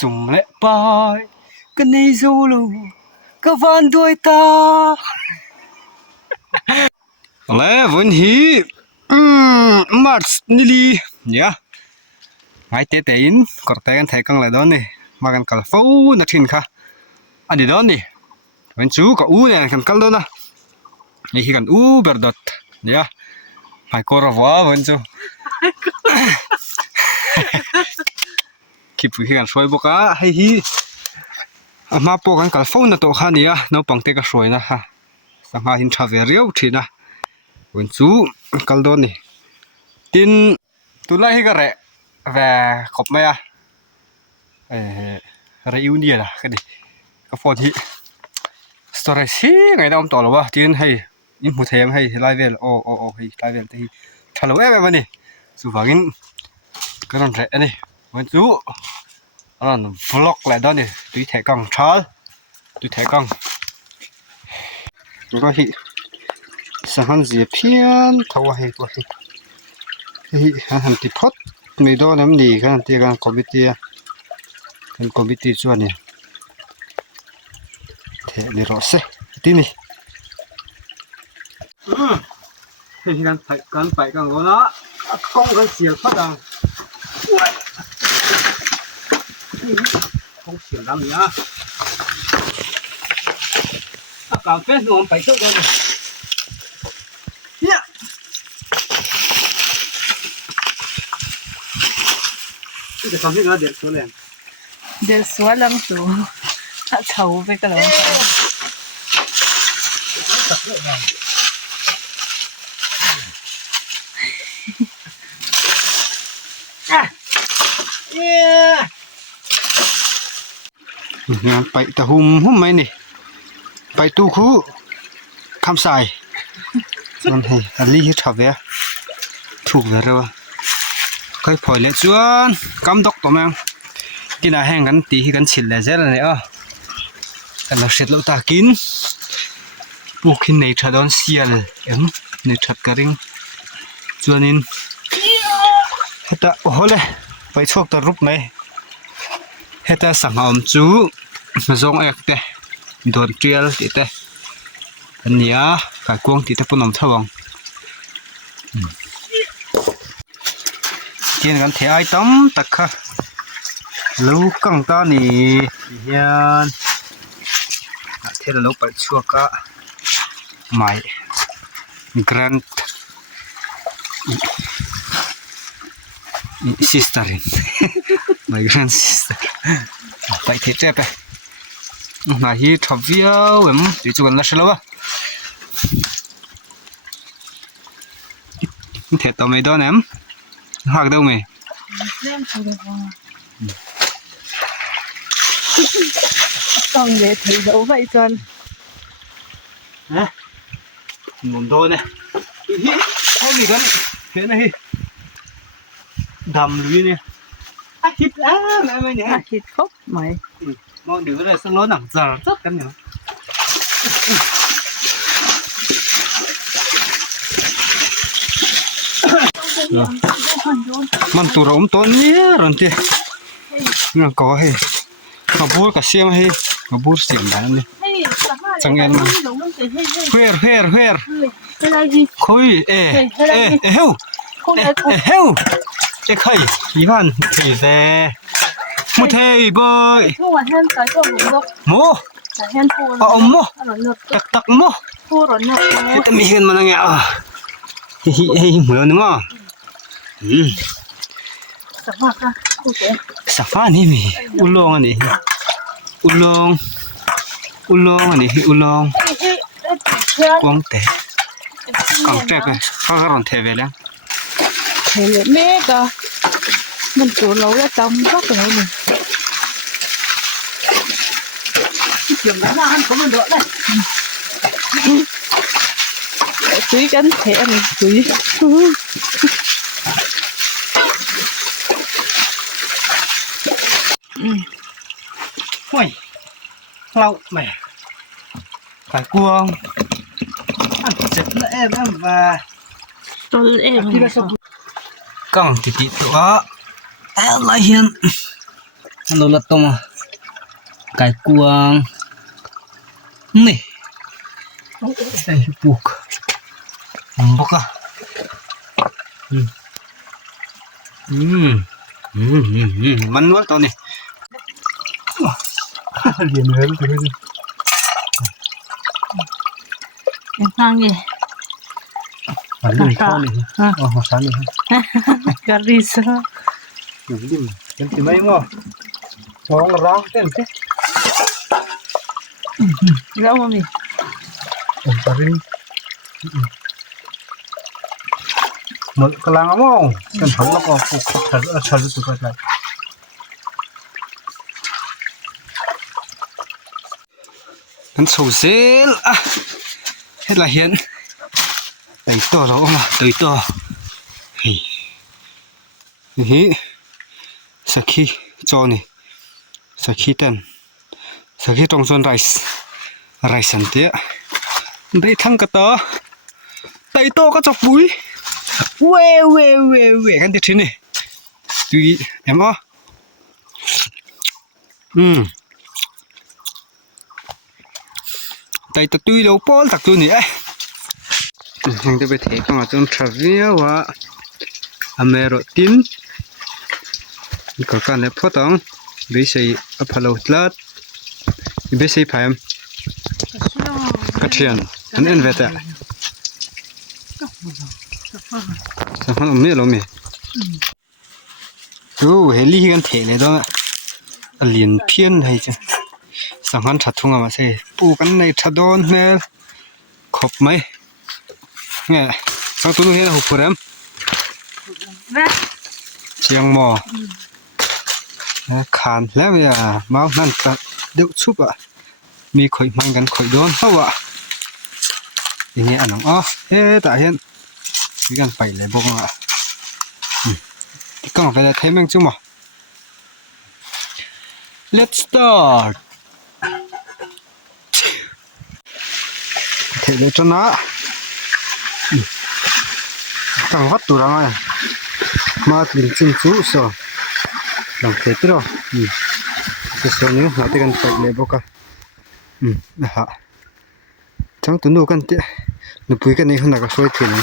สุ่มและปายกันในซูลูก็ฟันด้วยตาแล้ววันนี้มาร์สนี่ลีเนี่ยไงเตะอินกอดแต่กันแทกันเลยดอนนี่มากันกัลฟูนัดทิ้งค่ะอันนี้ดอนนี่วันจูก็เนี่ยกันกัลดอนนะนี่กันเบอร์ดอทเนี่ยไปกอร์ว่าวันจูคิดกันช่วยบอกอ่ะให้ฮีมาปกันกัลฟูนัดตัวข้านี่น้องปังเตะก็ช่วยนะฮะสังหารหินชาเวรียวทีนะวันจูกัลดอนนี่ตินตุลาฮิกระเรแวขบไหมอ่ะreunion ล่ะก็ดิก็ฟอที่สตอรี่สิไงดอมต่อแล้ววะที่ให้อินหูเทมให้ไลฟ์เวลโอ้ให้ไลฟ์เวลที่ทะเลาะแบบนี้สุภากินก็นั่นแหละนี่วันจูอันวล็อกแหละดอนนี่ตุยแทกังชาร์ตุยแทกังแล้วก็ฮิสหันเสียเพี้ยนทว่าให้ตัวฮิหันติพอดไม่โดนน้ำดีกันที่กันคอมพิวเตอร์กันคอมพิวเตอร์ส่วนนี้เทนี่รอเสที่นี่เห็นกันไปกันแล้วนะกล้องกันเสียพัดดังกล้องเสียดังเนี่ยกาแฟนอนไปช่วยกันเนี่ย这上面有点熟练。เดี๋ยวสวนลำสูงถ้าเฉาไปก็แล้วงานไปตะหุ่มไหมนี่ไปตู้คู่คำใส่มันให้อันนี้ที่ทับเนี่ยถูกแล้ววะค่อยปล่อยเลยจวนกำดกตัวแมงกินอาหารกันตีกันฉิดเลยเจ้าเลยกันเราเสร็จแล้วตากินพวกกินในชาดอนเซียลในชัดกระริงจวนนินเฮตาโอ้โหเลยไปโชคตะรุปไหมเฮตาสังหอมจูมาส่งเอกเตะโดนเกลียวติเตะอันนี้กายกวงติเตะปุ่นน้ำทวงกินกันเทไอต้มตักค่ะลูกกังตานี่เฮียนเทลูกไปชัวก็ไม่แกรนด์ซิสเตอร์ไม่แกรนด์ซิสเตอร์ไปเทเจไปมาฮีทอบวิวดีจุกันละใช่แล้ววะเทตัวไม่โดนหักเดียวไหมต้องเลยถือเดี๋ยวไปจนมุมโดนเนี่ยเขามีกันเห็นไหมดำลุยเนี่ยอาทิตย์อะไรเนี่ยอาทิตย์ครบไหมมองดูเลยสังโลหนังจัดกันเนี่ยมันตัวเราต้นเนี่ยรันทีนั่นก็ให้กระบูกับเสียมให้กระบูเสียมได้เนี่ยจังเงินเฮียคุยเฮ้วใครอีพันเฮ้เซ่มุเทยบอยโมโมตักโมแต่มีเห็นมันไงเฮ้เหมือนนึกว่าสักฟ้านี่มีอุลงอันนี้อุลงอันนี้อุลงกวางเตะกังเตะไปข้าวร้อนเทเวลเทเลเมกะมันตัวเราแล้วจำก็แล้วนี่อย่างนั้นนะเขามันเดือดเลยคุยกันเทอันนี้คุยห่วยเราแม่ขายกวงอันเจ็บแล้วว่าตอนที่เราชอบกังติดตัวอะไรเห็น อันโลละตมไก่กวางนี่ใส่ปุกบุกอ่ะมันวะตอนนี้เรียนเลยไปเลย Nang ye. Ini kau ni. Oh, sana ni. Garisa. Ini, nanti mai mo. Orang orang tu. Enggak mau mi. Parin. Mal kelang mo. Kan tahu lah kau cari tu kan. Kan sosial hết là hiện đẩy to đó mà đẩy to hí sau khi cho này sau khi tên sau khi trong xuân rice sản tía đây thăng cả to đẩy to có chọc búi quê cái gì thế này tùy em ó tại tụi tôi đâu bỏ thật tôi nè chúng tôi thấy con ở trong travel và American có cái này phốt tông bị xây Apollo lát bị xây phải em cái chuyện anh em về tại sao không biết luôn mày chú hệ lý cái thể này đó liền thiên hay chứสังหันถัดทุ่งมาใส่ปูกันในถัดโดนแม่ขบไหมเนี่ยสังตัวนี้หุบเพิ่มเชียงหมอขานแล้วเนี่ยมานั่นก็เดือดชุบอ่ะมีข่อยมันกันข่อยโดนเพราะว่าอย่างเงี้ยอันนั้นอ๋อแต่เห็นมีกันไปเลยบอกว่าที่กล้องไปแล้วเทมังจุ่มอ่ะ Let's start thế để cho nó tăng vắt tủ ra ngay mà tìm chim chú sợ làm thế rồi cái số này nó thì cần phải lấy bốc à hả chẳng tụi nó cần nó bùi cái này không là cái số tiền này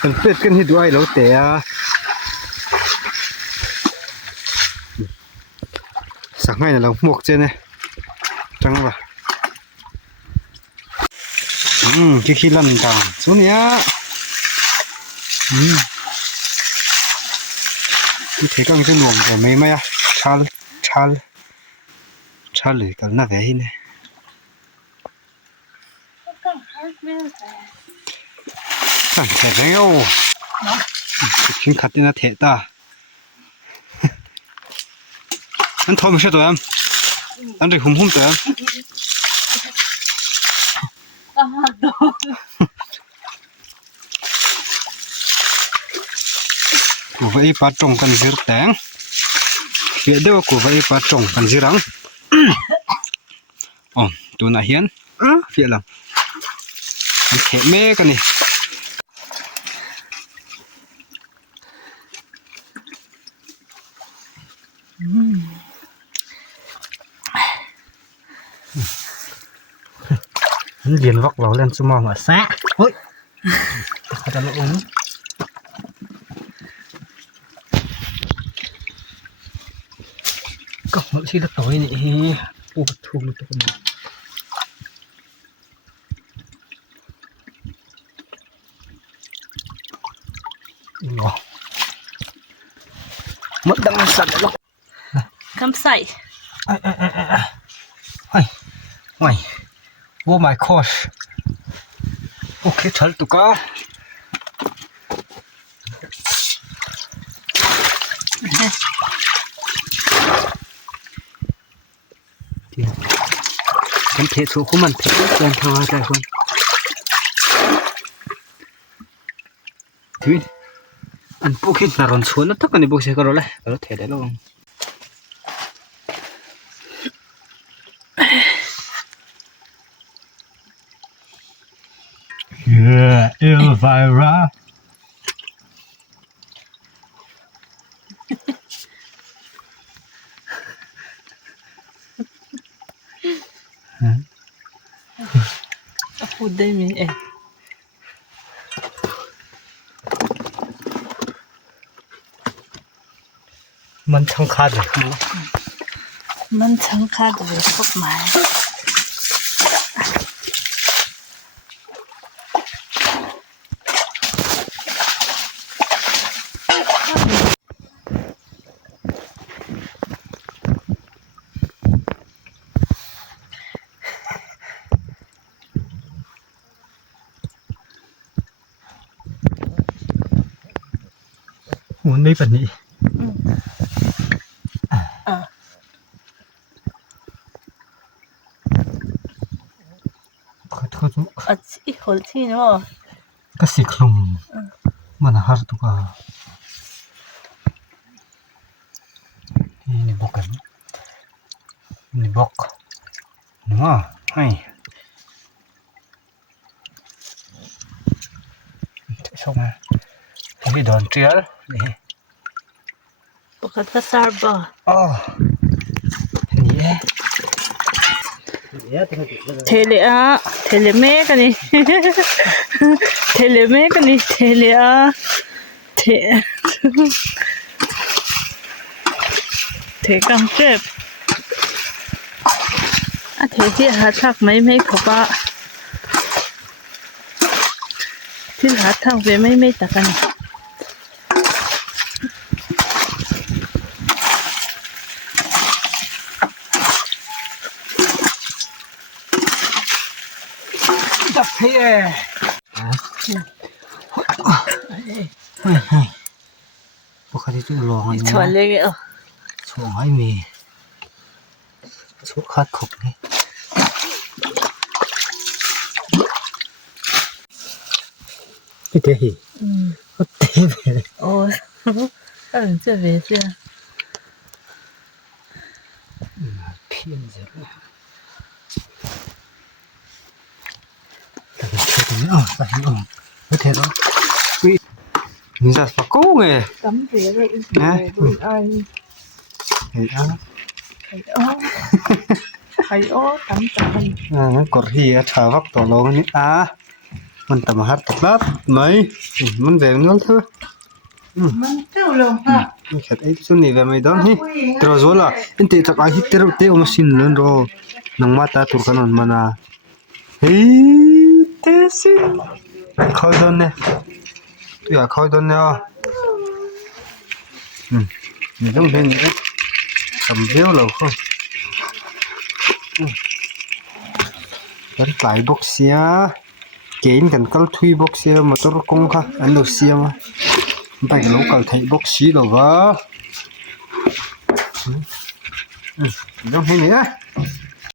cần biết cái gì đuôi lâu té à sáng ngày là muộc trên này trắng vào khi lần đằng xuống nhá thế con cái luồng của mấy mấy à chal lưỡi cái nào vậy này chẳng thể thấy đâu chính khát đến là thể ta anh thôi mình sẽ tụi em anh được hùng tụi em của vậy bắt trồng cần dưa tảng phía đâu của vậy bắt trồng cần dưa đắng tụi này hiến phía làm anh khẽ mê cái này liền vóc vào lên xuống mà xá ôi ta lỗ ống cọc nó chỉ được tối này ô thùng được không nó mất đăng sẵn lắm cắm sậy mày oh my gosh okay chal tu ka kan thể số của mình thể quen theo hai tay con thì anh bốc hết là ròn xuống nó tất cả những bốc sẽ có rồi có thể đấy luôn Elvira พูดได้มีเอง มันทั้งคาดเลย มันทั้งค่าโดยกฎหมาย มันได้ปานนี้ อ่ะ ขอโทษ อ่ะอีกคนที่เนาะ ก็สิคลุมมันหาตุกานี่บอกกันนี่บอกนัวให้ส่งมาให้ดอนเตรียลนี่ ปกติซาร์บ่ อ๋อนี่ เทเลอะเทเลเมกันนี่ เทเลเมกันนี่เทเลอะเทเทกังเจ็บอะเทที่หาทักไม่ขบะที่หาทักเวไม่ตะกัน จับเพ่ปกติจะลองอันนี้ ชวนเลยอ่ะ ช่วงให้มีช่วงคัดขบนี่พี่เตะหิก็เตะไปเลย โอ้ย这边是骗子了แต่เป็นเชื่อตรงนี้ใส่ลงไม่เทแล้วนี่จะฟักกุ้งไง ตำเสียเลยอีก นะ ไอ้ เฮ้ยอ่ะ ไข่อ้อตำจัน งั้นกดที่ชาวักตัวลงนี่มันตามหาตกลับไหมมันแบบนั้นเถอะ มันเจ้าลงฮะ นี่ขัดไอ้ส่วนนี้แบบไม่ได้นี่ตรอโซล่าอินเตจักไอ้ที่เตอมาสินเล่นรอนังมาตาตุรกันมันมาเฮ้ยเตสิเขาโดนเนี่ยตัวอยากเขาโดนเนี่ยนี่ต้องเป็นนี่สำเร็จแล้วเขาเป็นปลายบ็อกเสียเกณฑ์กันก็ทุยบ็อกเสียมาตัวกงค่ะอันดูเสียมาไปกันลูกกันไทยบ็อกซี่หรอวะต้องให้เนี่ย